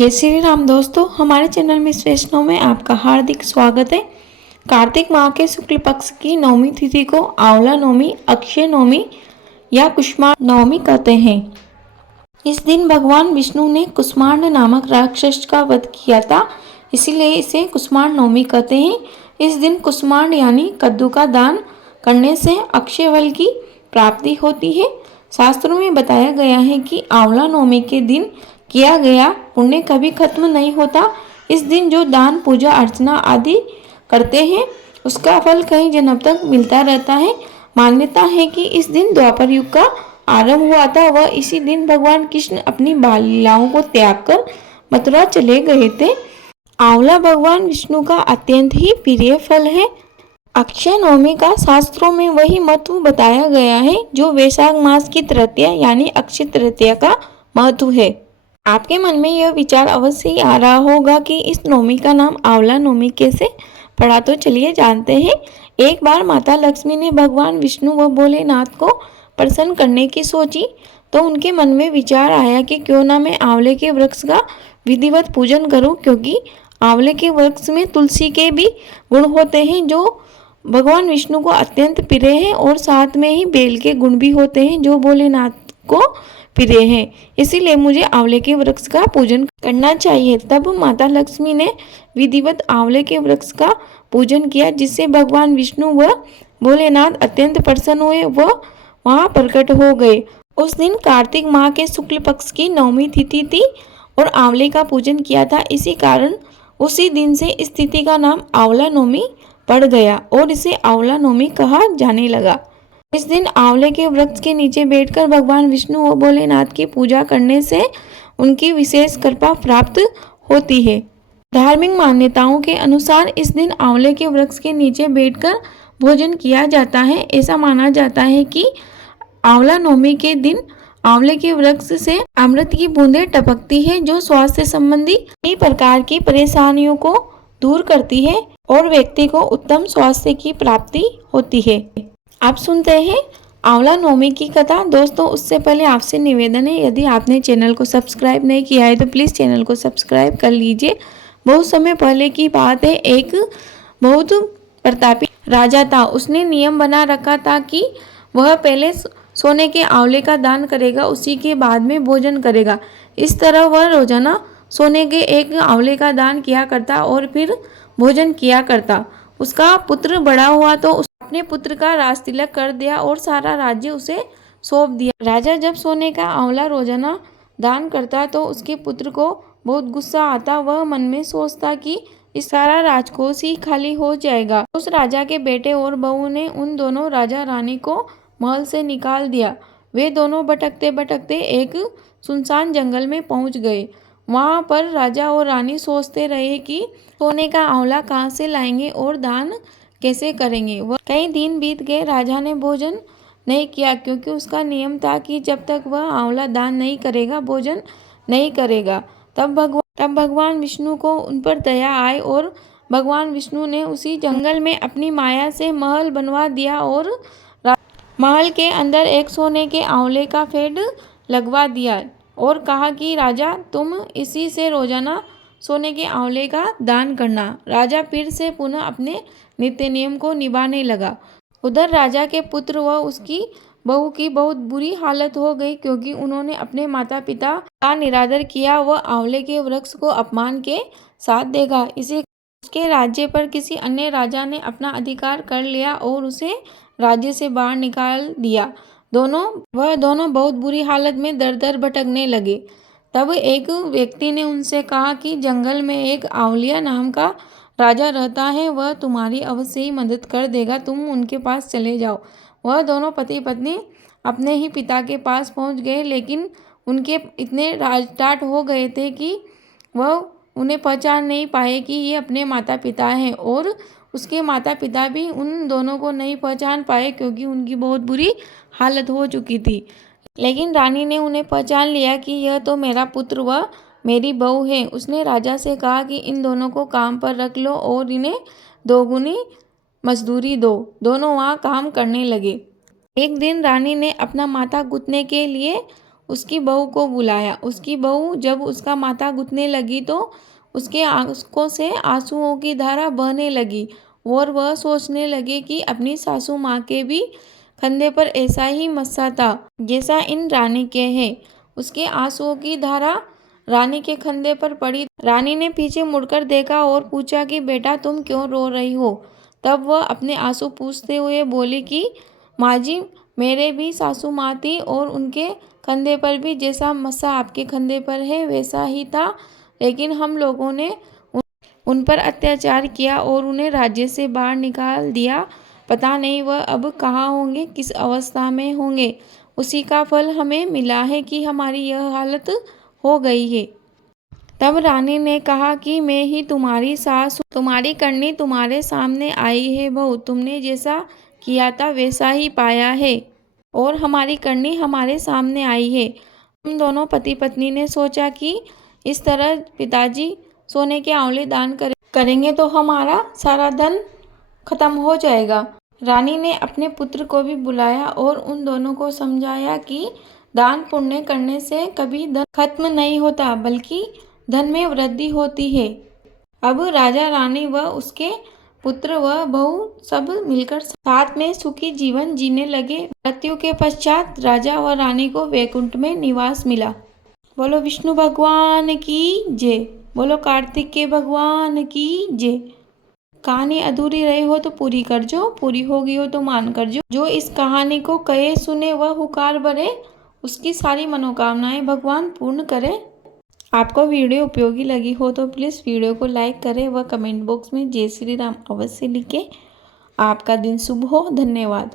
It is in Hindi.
जय श्री राम दोस्तों, हमारे चैनल में वैष्णव में आपका हार्दिक स्वागत है। कार्तिक माह के शुक्ल पक्ष की नवमी तिथि को आंवला नवमी, अक्षय नवमी या कुष्मांड नवमी कहते हैं। इस दिन भगवान विष्णु ने कुष्मांड नामक राक्षस का वध किया था, इसीलिए इसे कुष्मांड नवमी कहते हैं। इस दिन कुष्मांड यानी कद्दू का दान करने से अक्षय फल की प्राप्ति होती है। शास्त्रों में बताया गया है कि आंवला नवमी के दिन किया गया पुण्य कभी खत्म नहीं होता। इस दिन जो दान, पूजा अर्चना आदि करते हैं उसका फल कई जन्म तक मिलता रहता है। मान्यता है कि इस दिन द्वापर युग का आरंभ हुआ था। वह इसी दिन भगवान कृष्ण अपनी बाल लीलाओं को त्याग कर मथुरा चले गए थे। आंवला भगवान विष्णु का अत्यंत ही प्रिय फल है। अक्षय नवमी का शास्त्रों में वही महत्व बताया गया है जो वैशाख मास की तृतीया यानी अक्षय तृतीया का महत्व है। आपके मन में यह विचार अवश्य ही आ रहा होगा कि इस नवमी का नाम आंवला नवमी कैसे पड़ा, तो चलिए जानते हैं। एक बार माता लक्ष्मी ने भगवान विष्णु व भोलेनाथ को प्रसन्न करने की सोची तो उनके मन में विचार आया कि क्यों ना मैं आंवले के वृक्ष का विधिवत पूजन करूं, क्योंकि आंवले के वृक्ष में तुलसी के भी गुण होते हैं जो भगवान विष्णु को अत्यंत प्रिय है, और साथ में ही बेल के गुण भी होते हैं जो भोलेनाथ को प्रिय हैं। इसीलिए मुझे आंवले के वृक्ष का पूजन करना चाहिए। तब माता लक्ष्मी ने विधिवत आंवले के वृक्ष का पूजन किया, जिससे भगवान विष्णु व भोलेनाथ अत्यंत प्रसन्न हुए व वहां प्रकट हो गए। उस दिन कार्तिक माह के शुक्ल पक्ष की नवमी तिथि थी और आंवले का पूजन किया था। इसी कारण उसी दिन से इस तिथि का नाम आंवला नवमी पड़ गया और इसे आंवला नवमी कहा जाने लगा। इस दिन आंवले के वृक्ष के नीचे बैठकर भगवान विष्णु व भोलेनाथ की पूजा करने से उनकी विशेष कृपा प्राप्त होती है। धार्मिक मान्यताओं के अनुसार इस दिन आंवले के वृक्ष के नीचे बैठकर भोजन किया जाता है। ऐसा माना जाता है कि आंवला नवमी के दिन आंवले के वृक्ष से अमृत की बूंदें टपकती है जो स्वास्थ्य संबंधी कई प्रकार की परेशानियों को दूर करती है और व्यक्ति को उत्तम स्वास्थ्य की प्राप्ति होती है। आप सुनते हैं आंवला नवमी की कथा। दोस्तों, उससे पहले आपसे निवेदन है, यदि आपने चैनल को सब्सक्राइब नहीं किया है तो प्लीज़ चैनल को सब्सक्राइब कर लीजिए। बहुत समय पहले की बात है, एक बहुत प्रतापी राजा था। उसने नियम बना रखा था कि वह पहले सोने के आंवले का दान करेगा, उसी के बाद में भोजन करेगा। इस तरह वह रोजाना सोने के एक आंवले का दान किया करता और फिर भोजन किया करता। उसका पुत्र बड़ा हुआ तो अपने पुत्र का राज तिलक कर दिया और सारा राज्य उसे सौंप दिया। राजा जब सोने का आंवला रोजाना दान करता तो उसके पुत्र को बहुत गुस्सा आता। वह मन में सोचता कि इस सारा राजकोष ही खाली हो जाएगा। उस राजा के बेटे और बहू ने उन दोनों राजा रानी को महल से निकाल दिया। वे दोनों भटकते भटकते एक सुनसान जंगल में पहुंच गए। वहां पर राजा और रानी सोचते रहे कि सोने का आंवला कहाँ से लाएंगे और दान कैसे करेंगे। वह कई दिन बीत गए। राजा ने भोजन नहीं किया, क्योंकि उसका नियम था कि जब तक वह आंवला दान नहीं करेगा भोजन नहीं करेगा। तब भगवान विष्णु को उन पर दया आई और भगवान विष्णु ने उसी जंगल में अपनी माया से महल बनवा दिया और महल के अंदर एक सोने के आंवले का पेड़ लगवा दिया और कहा कि राजा, तुम इसी से रोजाना सोने के आंवले का दान करना। राजा फिर से पुनः अपने नित्य नियम को निभाने लगा। उधर राजा के पुत्र व उसकी बहू की बहुत बुरी हालत हो गई, क्योंकि उन्होंने अपने माता पिता का निरादर किया। वह आंवले के वृक्ष को अपमान के साथ देखा। इसे उसके राज्य पर किसी अन्य राजा ने अपना अधिकार कर लिया और उसे राज्य से बाहर निकाल दिया। वह दोनों बहुत बुरी हालत में दर दर भटकने लगे। तब एक व्यक्ति ने उनसे कहा कि जंगल में एक आंवलिया नाम का राजा रहता है, वह तुम्हारी अवश्य ही मदद कर देगा, तुम उनके पास चले जाओ। वह दोनों पति पत्नी अपने ही पिता के पास पहुंच गए, लेकिन उनके इतने राजटाट हो गए थे कि वह उन्हें पहचान नहीं पाए कि ये अपने माता पिता हैं, और उसके माता पिता भी उन दोनों को नहीं पहचान पाए, क्योंकि उनकी बहुत बुरी हालत हो चुकी थी। लेकिन रानी ने उन्हें पहचान लिया कि यह तो मेरा पुत्र व मेरी बहू है। उसने राजा से कहा कि इन दोनों को काम पर रख लो और इन्हें दोगुनी मजदूरी दो। दोनों वहाँ काम करने लगे। एक दिन रानी ने अपना माथा गूंथने के लिए उसकी बहू को बुलाया। उसकी बहू जब उसका माथा गूंथने लगी तो उसके आंखों से आंसुओं की धारा बहने लगी और वह सोचने लगे कि अपनी सासू माँ के भी कंधे पर ऐसा ही मस्सा था जैसा इन रानी के है। उसके आंसुओं की धारा रानी के कंधे पर पड़ी। रानी ने पीछे मुड़कर देखा और पूछा कि बेटा तुम क्यों रो रही हो। तब वह अपने आंसू पूछते हुए बोली कि माँ जी, मेरे भी सासू माँ थी और उनके कंधे पर भी जैसा मस्सा आपके कंधे पर है वैसा ही था, लेकिन हम लोगों ने उन पर अत्याचार किया और उन्हें राज्य से बाहर निकाल दिया। पता नहीं वह अब कहाँ होंगे, किस अवस्था में होंगे। उसी का फल हमें मिला है कि हमारी यह हालत हो गई है। तब रानी ने कहा कि मैं ही तुम्हारी सास हूँ, तुम्हारी करनी तुम्हारे सामने आई है बहू, तुमने जैसा किया था वैसा ही पाया है और हमारी करनी हमारे सामने आई है। हम दोनों पति पत्नी ने सोचा कि इस तरह पिताजी सोने के आंवले दान करेंगे तो हमारा सारा धन खत्म हो जाएगा। रानी ने अपने पुत्र को भी बुलाया और उन दोनों को समझाया कि दान पुण्य करने से कभी धन खत्म नहीं होता, बल्कि धन में वृद्धि होती है। अब राजा रानी व उसके पुत्र व बहू सब मिलकर साथ में सुखी जीवन जीने लगे। मृत्यु के पश्चात राजा व रानी को वैकुंठ में निवास मिला। बोलो विष्णु भगवान की जय। बोलो कार्तिक के भगवान की जय। कहानी अधूरी रही हो तो पूरी कर जो, पूरी हो गई हो तो मान कर जो इस कहानी को कहे सुने वह हुकार भरे, उसकी सारी मनोकामनाएं भगवान पूर्ण करे। आपको वीडियो उपयोगी लगी हो तो प्लीज़ वीडियो को लाइक करें व कमेंट बॉक्स में जय श्री राम अवश्य लिखें। आपका दिन शुभ हो। धन्यवाद।